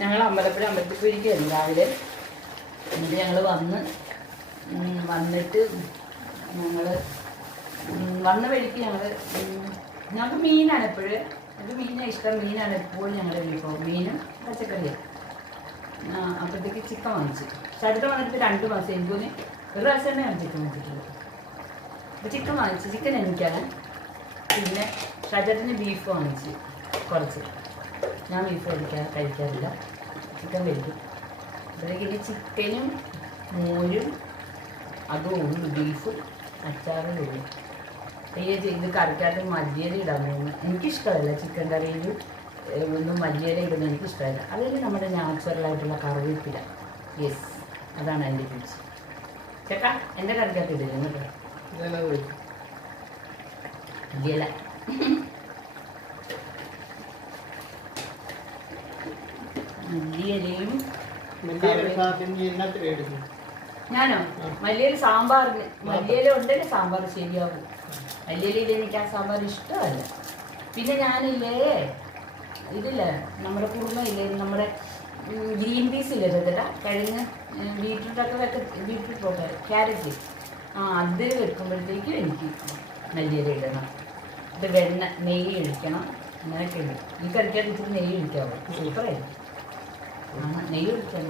ഞങ്ങൾ അമ്പലത്തിൽ പോയിരിക്കുകയായിരുന്നു രാവിലെ. എന്നിട്ട് ഞങ്ങൾ വന്നിട്ട് ഞങ്ങൾ വന്ന വഴിക്ക് ഞങ്ങൾക്ക് മീനാണ് എപ്പോഴും. എനിക്ക് മീനാണ് ഇഷ്ടം. മീനാണ് എപ്പോഴും ഞങ്ങളുടെ വീട്ടിൽ. മീനും പച്ചക്കറിയാണ്. അപ്പോഴത്തേക്ക് ചിക്കൻ വാങ്ങിച്ചു. പക്ഷെ അടുത്ത വന്നിട്ട് 2 മാസം എനിക്ക് ഒരു പ്രാവശ്യം തന്നെ ഞാൻ ചിക്കൻ വാങ്ങിച്ചിട്ടുള്ളൂ. അപ്പോൾ ചിക്കൻ വാങ്ങിച്ചു. ചിക്കൻ എനിക്കാണ്. പിന്നെ ഷജറിന് ബീഫ് വാങ്ങിച്ചു കുറച്ച്. ഞാൻ ബീഫ് കഴിക്കാറില്ല, ചിക്കൻ കഴിക്കും. അപ്പോഴേക്ക് ഇനി ചിക്കനും മോരും അതും ഉള്ളു, ബീഫും അച്ചാറും ഉള്ളു. ഇത് കറിക്കകത്ത് മല്ലിയില ഇടാൻ പോകുന്നു. എനിക്കിഷ്ടമല്ല ചിക്കൻ കറിയിൽ ഒന്നും മല്ലിയില ഇടുന്നത് എനിക്കിഷ്ടമല്ല. അല്ലെങ്കിൽ നമ്മുടെ നാച്ചുറലായിട്ടുള്ള കറിവേപ്പില. യെസ്, അതാണ് എൻ്റെ രുചി. ചേട്ടാ എൻ്റെ കറിക്കകത്ത് ഇടില്ല കേട്ടോ മല്ലിയില. മല്ലിയിലയും ഞാനോ മല്ലിയില സാമ്പാറിന്. മല്ലിയില ഉണ്ടെങ്കിൽ സാമ്പാർ ശരിയാവും. മല്ലിയിലയിൽ എനിക്ക് ആ സാമ്പാർ ഇഷ്ടമല്ല. പിന്നെ ഞാനില്ലേ ഇതില്ലേ നമ്മുടെ കുറുമയില്ലേ, നമ്മുടെ ഗ്രീൻ പീസ് ഇല്ലേ ചേട്ടാ, കിഴങ്ങ് ബീറ്റ്റൂട്ടൊക്കെ ബീറ്റ്റൂട്ട് പോട്ടെ, ക്യാരറ്റ്, അത് വെക്കുമ്പോഴത്തേക്കും എനിക്ക് മല്ലിയില ഇടണം. ഇത് നെയ്യ് ഒഴിക്കണം. അങ്ങനെയൊക്കെ ഉണ്ട്. ഈ കറിക്കാൻ ഇച്ചിരി നെയ്യ് ഒഴിക്കാവോ? സൂപ്പറായിരിക്കും. നെയ്യ് ഒഴിക്കാൻ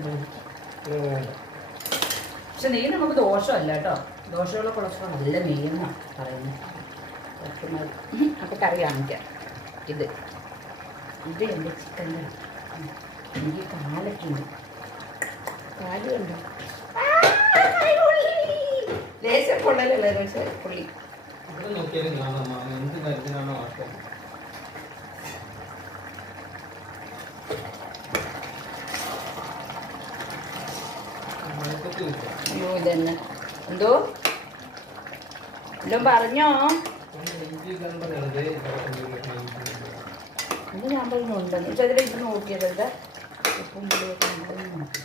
പക്ഷെ നെയ്യ് നമുക്ക് ദോഷമല്ല കേട്ടോ. ദോഷമുള്ള കൊളസ്ട്രോൾ നല്ല നെയ്യെന്നാണ് പറയുന്നത്. അപ്പോൾ കറി കാണിക്കാം. ഇത് എൻ്റെ ചിക്കൻ കറി. എനിക്ക് കാലൊക്കെ ഉണ്ട്. കാലുണ്ട് ലേശം പൊള്ളലല്ലേ? പക്ഷേ പുള്ളി അയ്യോ ഇതന്നെ എന്തോ എല്ലാം പറഞ്ഞോ? ഇത് ഞാൻ പറയുന്നുണ്ടെന്ന് വെച്ചാൽ അതിൽ ഇത് നോക്കിയത് ഉപ്പും പുളിയൊക്കെ ഉണ്ടെന്ന് നോക്കി.